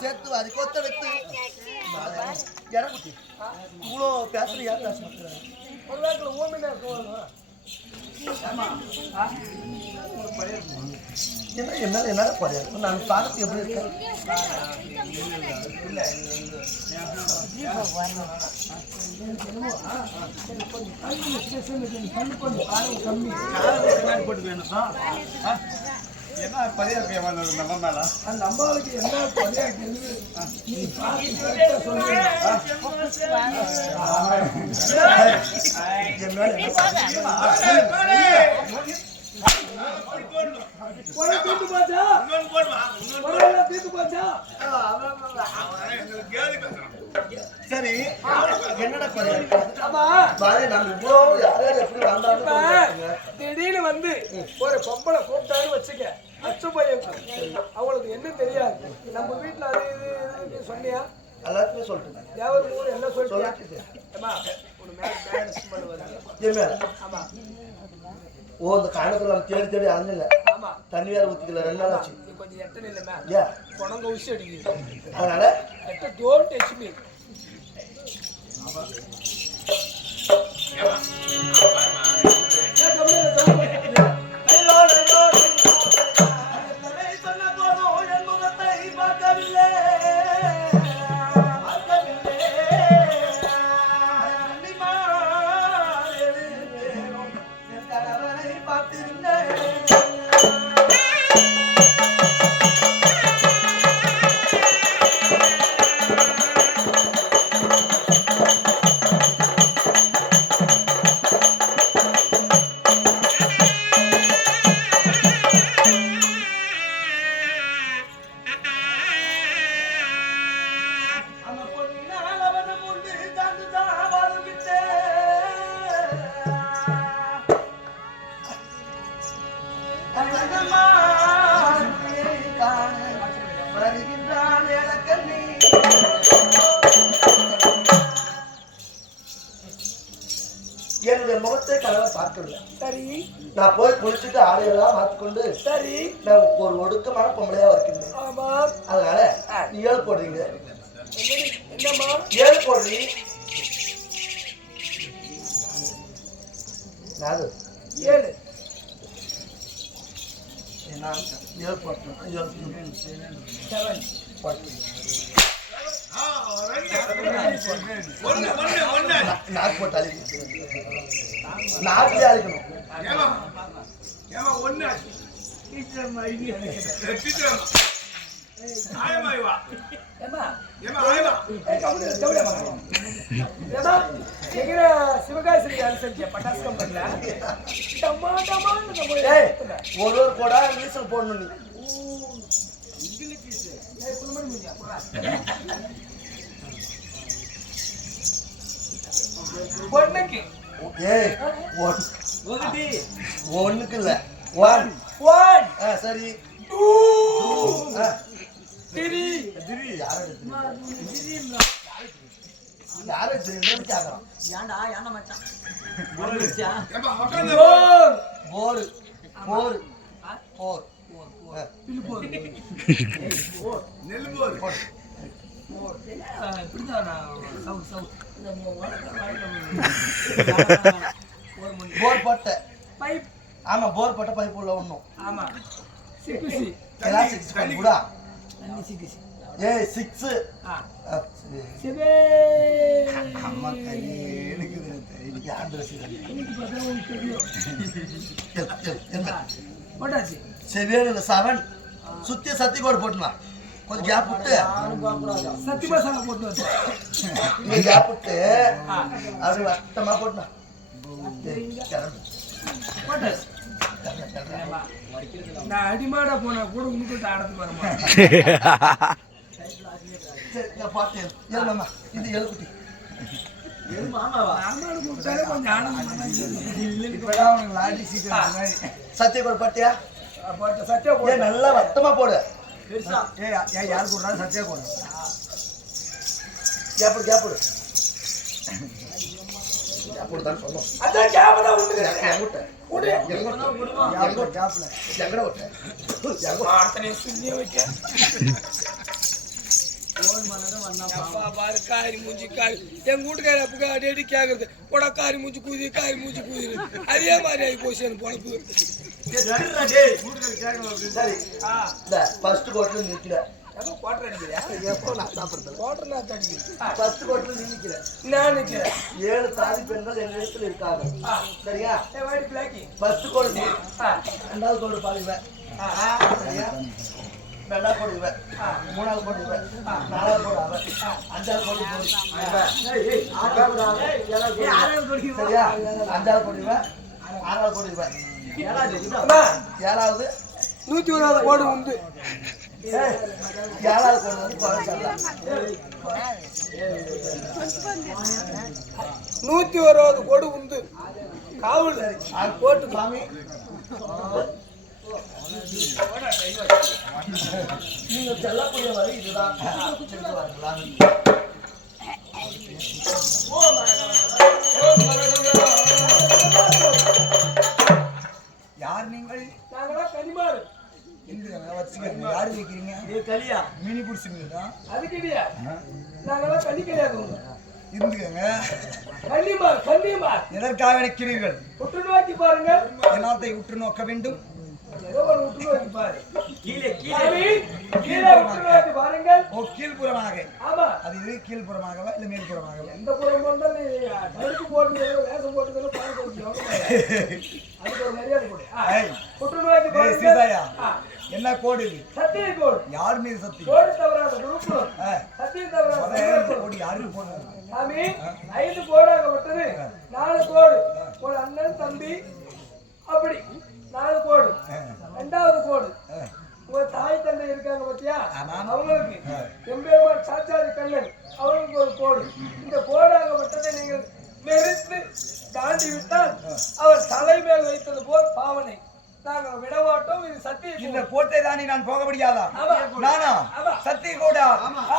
சேர்த்து அது கொத்தெடுத்து இடக்குட்டி இவ்வளோ பேசுற யார் பேச மாட்டேங்கிறாங்க ஒரு வேகத்தில் ஓமினா இருக்குவாங்க என்ன குறையாது நான் பார்த்து எப்படி இருக்கேன் என்ன பரியாக்க நம்ம மேல அந்த அம்பாவுக்கு என்ன பரியாக்கு சரி என்னடா திடீர்னு வந்து ஒரு பொம்பளை கூப்பிட்டாரு வச்சுக்க அச்சு பையன் அவங்களுக்கு என்ன தெரியாது நம்ம வீட்டுல அது இது சொன்னியா எல்லாத்துக்குமே சொல்லிட்டு தேவத ஊர் என்ன சொல்லிட்டு ஆமா ஓ இந்த காரணத்துல நம்ம தேடி தேடி அறந்தில்ல ஆமா தண்ணி வேற ஊத்திக்கல 2 நாள் ஆச்சு கொஞ்சம் எட்டன இல்ல மேம் ஏ கொணங்க உசி அடிக்குது அதனால எட்ட டோன்ட் டச் மீ என்னுடைய முகத்தை கலவை பார்க்கல சரி நான் போய் குளிச்சுட்டு ஆடையெல்லாம் மாத்திக்கொண்டு சரி நான் ஒரு ஒடுக்கமான பொம்பளையா இருக்கின்றேன் ஆமா அதனால நீ 7 போடுறீங்க என்னம்மா 7 போடுறீ நாது 7 என்ன 7 போட்டேன் 7 போட்டு நாக்கு போட்டு நாக்கு அழிக்கணும் சிவகாசி பட்டாசு கம்பெனில ஒரு கூட நீச்சல் போடணும் நீ ஒண்ணுக்கு இல்ல 1 சரி யாரு கேக்குறான் ஏன்டா ஏன்டா மச்சான் போர் போர் போர் நெல் போர் போர் போட்ட பைப் ஆமா போர் போட்ட பைப் உள்ள ஒண்ணும் ஆமா 6 கூட ஏ 6 சிவே அம்மா கை எனக்கு இன்னைக்கு ஆந்திரசி போட்டாச்சு 7 சுத்தி சத்தி கோடு போட்டுமா கொஞ்சம் கேப் விட்டு சத்தி மசாலா போட்டு வந்து இங்க கேப் விட்டு அப்படி வட்டமா போட்டு நான் அடிமாடா போனா கூட உங்களுக்கு ஆடத்துக்கு வரமா சரி நான் பாட்டு ஏமாமா இது எழுக்குட்டி கொஞ்சம் ஆனந்தமா சத்தியகோடு பாட்டியா போட்ட சத்தியா ஏ நல்லா வட்டமா போடு யாரு கூடாது சத்தியா கூட கேப்படு கேப்படு கேப்படு தான் சொன்னோம் அதான் கேமரா உண்டு எங்கோட்ட கேப்ல எங்கட ஓட்ட ஆர்த்தனை சுண்ணிய வைக்க அப்பா பாரு காரி மூஞ்சி காரி எங்க வீட்டுக்காரி அப்பா அடி கேக்குறது கூட காரி மூஞ்சி கூதி அதே மாதிரி ஆகி போச்சு எனக்கு பொழப்பு சரி இந்த ஃபர்ஸ்ட் கோட்ல நிக்கிற ஏதோ குவாட்டர் அடிக்கிறியா எப்போ நான் சாப்பிடுறது குவாட்டர் நான் அடிக்கிறேன் ஃபர்ஸ்ட் கோட்ல நிக்கிறேன் நான் நிக்கிறேன் 7 சாதி பெண்கள் எங்க இடத்துல இருக்காங்க சரியா வாடி பிளாக்கி ஃபர்ஸ்ட் கோடு நீ ரெண்டாவது கோடு பாருங்க சரியா ரெண்டாவது கோடு இவன் மூணாவது கோடு இவன் நாலாவது கோடு அவன் அஞ்சாவது கோடு சரியா அஞ்சாவது கோடு இவன் ஆறாவது கோடு இவன் ஏழாவது 101 கோடு உண்டு ஏழாவது கோடு வந்து குறைச்சல்ல 101 கோடு உண்டு காவல் போட்டு சாமி நீங்க செல்லக்கூடிய வழி இதுதான் சென்று வரலாம் யார் நீங்கள் நாங்களா கனிமாறு வச்சுக்கோங்க யாரு வைக்கிறீங்க கலியா மினி பிடிச்சிருந்தா அதுக்கு இல்லையா நாங்களா கனி கிடையாது இருந்துக்கங்க கன்னிமார் எதற்காக நிற்கிறீர்கள் உற்று நோக்கி பாருங்க என்னத்தை உற்று நோக்க வேண்டும் ஏதோ ஒரு உற்று நோக்கி பாரு கீழே உற்று நோக்கி பாருங்க ஓ கீழ்ப்புறமாக ஆமா அது இது கீழ்ப்புறமாகவா இல்ல மேல்புறமாகவா எந்த புறம் வந்தாலும் நெருப்பு போட்டு வேஷம் போட்டு பாருங்க அதுக்கு ஒரு மரியாதை கொடு உற்று நோக்கி பாருங்க சீதாயா என்ன கோடு இது சத்திய கோடு யார் மீது சத்தி கோடு தவறாத குருப்புறம் சத்திய தவறாத கோடு யாருக்கு போடுறது சாமி 5 கோடாகப்பட்டது 4 கோடு ஒரு அண்ணன் தம்பி அப்படி 4 கோடு ரெண்டாவது கோடு உங்க தாய் தந்தை இருக்காங்க பாத்தியா அவங்களுக்கு எம்பெருமான் சாச்சாரி கண்ணன் அவங்களுக்கு ஒரு கோடு இந்த கோடாகப்பட்டதை நீங்கள் மெரித்து தாண்டி விட்டால் அவர் தலை மேல் வைத்தது போல் பாவனை நாங்கள் விடமாட்டோம் இது சத்திய இந்த கோட்டை தாண்டி நான் போக முடியாதா ஆமா நானா ஆமா சத்திய கோடா ஆ